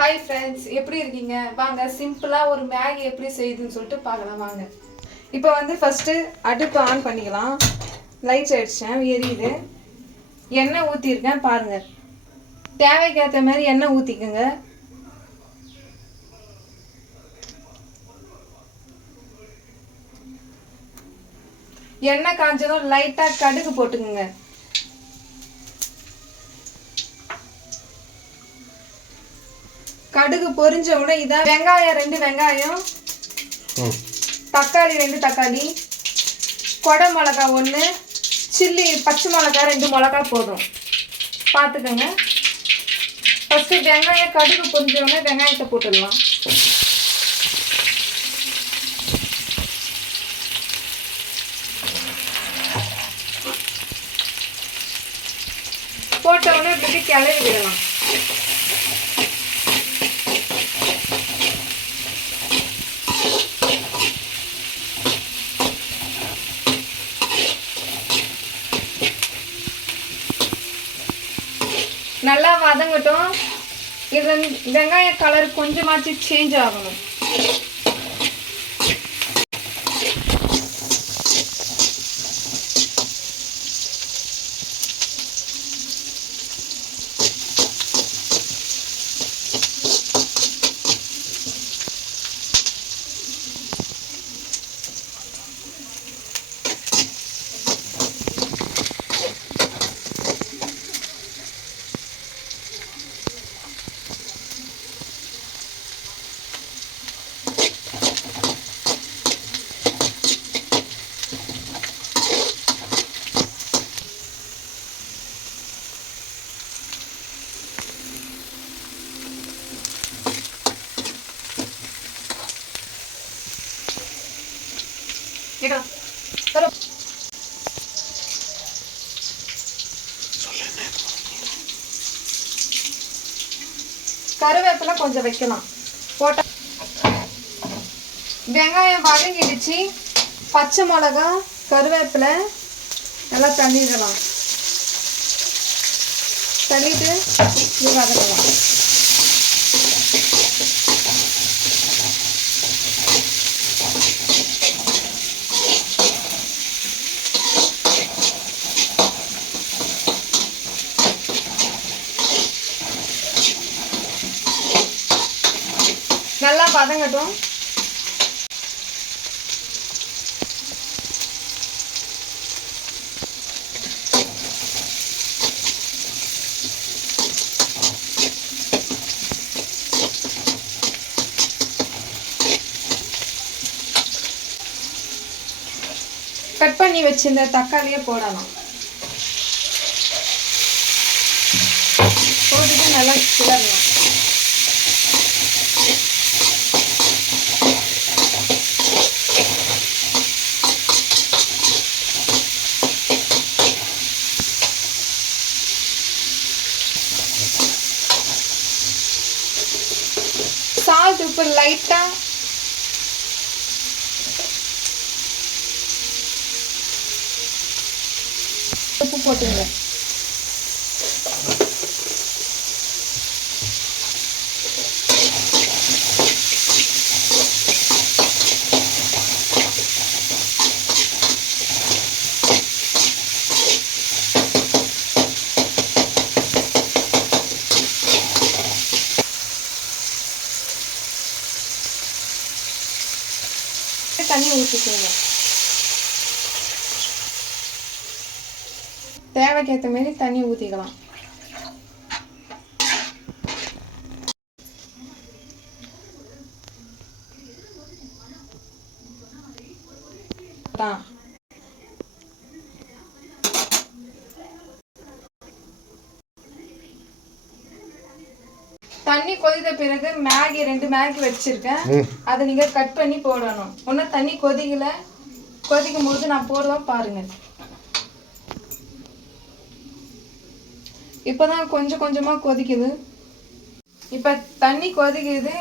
Hi friends எப்படி இருக்கீங்க? வாங்க சிம்பிளாக ஒரு மேகி எப்படி செய்யுதுன்னு சொல்லிட்டு பார்க்கலாம் வாங்க. இப்போ வந்து ஃபஸ்ட்டு அடுப்பு ஆன் பண்ணிக்கலாம். லைட்ஸ் அடித்தேன் எரியுது. எண்ணெய் ஊற்றிருக்கேன் பாருங்கள் தேவைக்கேற்ற மாதிரி எண்ணெய் ஊற்றிக்கோங்க எண்ணெய் காஞ்சதும் லைட்டாக கடுகு போட்டுக்குங்க. கடுகு பொரிஞ்ச உடனே இதான் வெங்காயம் ரெண்டு வெங்காயம் தக்காளி ரெண்டு தக்காளி கொடை மிளகா ஒன்று சில்லி பச்சை மிளகா ரெண்டு மிளகா போதும். பார்த்துக்கோங்க ஃபஸ்ட்டு வெங்காயம் கடுகு பொரிஞ்ச உடனே வெங்காயத்தை போட்டுடலாம். போட்ட உடனே இப்படி கிளறி விடலாம் நல்லா வதங்கட்டும் இது வெங்காய கலர் கொஞ்சமாச்சு சேஞ்ச் ஆகணும். கருவேப்பிலை கொஞ்சம் வைக்கலாம். போட்ட வெங்காயம் வதங்கிடுச்சு. பச்சை மிளகா கருவேப்பிலை நல்லா தள்ளிடலாம். தள்ளிட்டு வதக்கலாம். நல்லா பதங்கட்டும் கட் பண்ணி வச்சிருந்த தக்காளியை போடலாம். போட்டுட்டு நல்லா கிளறலாம். இப்போ லைட்டாக லைட்டா உப்பு போட்டுங்க தண்ணி ஊற்றிக்கோங்க தேவைக்கேற்ற மாரி தண்ணி ஊற்றிக்கலாம் தான் தண்ணி கொதித்த பிறகு மேகி ரெண்டு மேகி வச்சிருக்கேன். அதை நீங்க கட் பண்ணி போடணும். ஒன்றும் தண்ணி கொதிக்கல. கொதிக்கும் போது நான் போடுவேன் பாருங்க. இப்பதான் கொஞ்சம் கொஞ்சமா கொதிக்குது. இப்ப தண்ணி கொதிக்குது.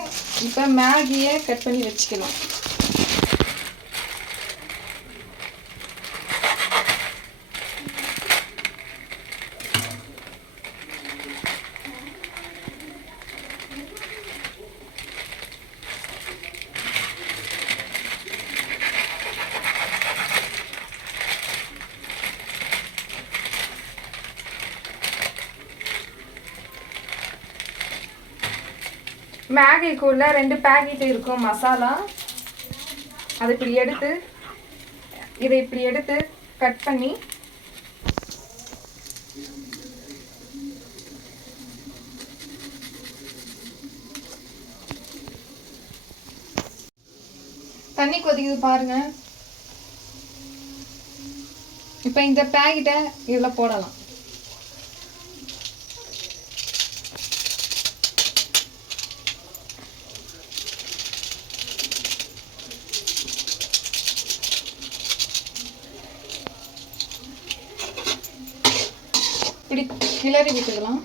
இப்ப மேகியை கட் பண்ணி வச்சுக்கலாம் மேகிக்குள்ள ரெண்டு பேக்கெட் இருக்கும் மசாலா அதை இப்படி எடுத்து இதை இப்படி எடுத்து கட் பண்ணி தண்ணி கொதிக்குது பாருங்க. இப்போ இந்த பேக்கெட்டை இதில் போடலாம். இப்படி கிளறி விட்டுக்கலாம்.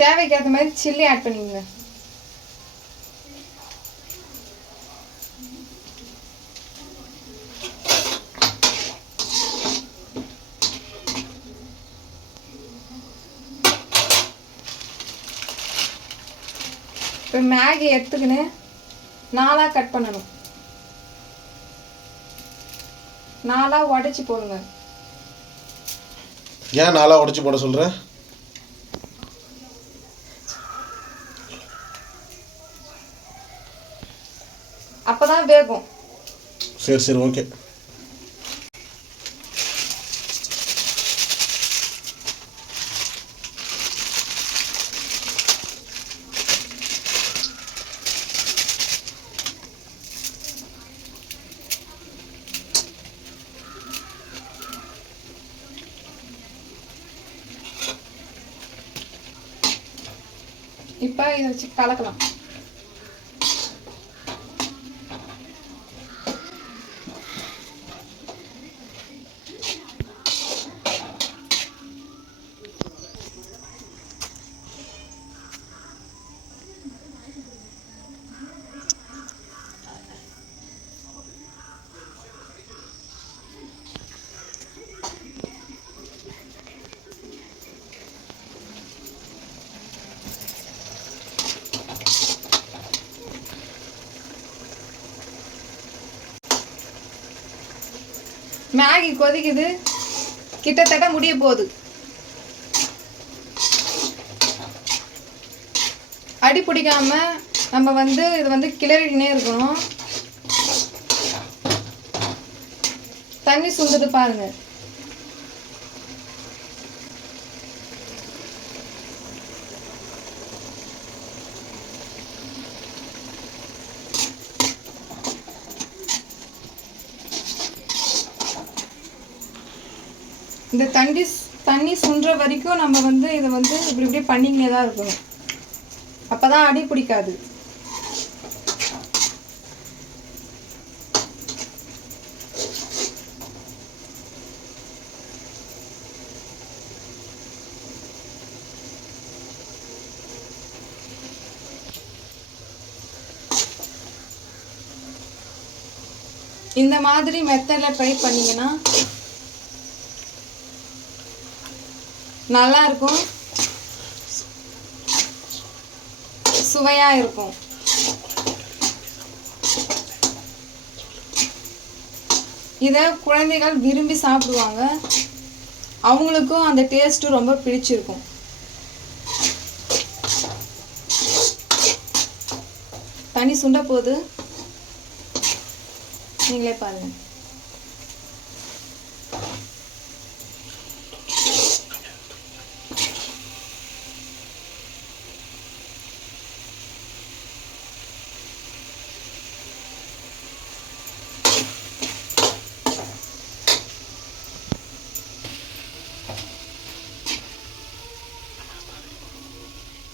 தேவைக்கு ஏற்ற மாதிரி சில்லி ஆட் பண்ணிக்கோங்க. இப்போ மேகி எடுத்துக்கின்னு நாலாக கட் பண்ணணும். நாலாக உடச்சி போடுங்க. ஏன் நாளாக உடச்சி போட சொல்கிற அப்போ தான் வேகும். சரி சரி ஓகே. இப்போ இதை வச்சு கலக்கலாம் மேகி கொதிக்குது. கிட்டத்தட்ட முடிய போகுது. அடி பிடிக்காம நம்ம வந்து இது வந்து கிளறினே இருக்கணும். தண்ணி சுந்துட்டு பாருங்கள் இந்த தண்ணி தண்ணி சுன்ற வரைக்கும் நம்ம வந்து இதை வந்து இப்படி இப்படி பண்ணிக்கினே தான் இருக்கணும். அப்போ தான் அடி பிடிக்காது. இந்த மாதிரி மெத்தடில் ட்ரை பண்ணீங்கன்னா நல்லா இருக்கும் சுவையாக இருக்கும் இதை குழந்தைகள் விரும்பி சாப்பிடுவாங்க. அவங்களுக்கும் அந்த டேஸ்ட்டு ரொம்ப பிடிச்சிருக்கும். தண்ணி சுண்ட போகுது நீங்களே பாருங்கள்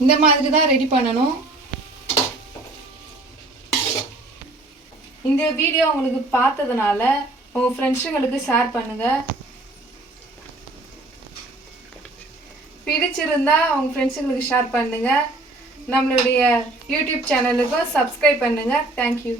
இந்த மாதிரி தான் ரெடி பண்ணணும். இந்த வீடியோ உங்களுக்கு பார்த்ததுனால உங்கள் ஃப்ரெண்ட்ஸுங்களுக்கு ஷேர் பண்ணுங்கள் பிடிச்சிருந்தா உங்கள் ஃப்ரெண்ட்ஸுங்களுக்கு ஷேர் பண்ணுங்கள் நம்மளுடைய யூடியூப் சேனலுக்கும் சப்ஸ்கிரைப் பண்ணுங்கள் தேங்க்யூ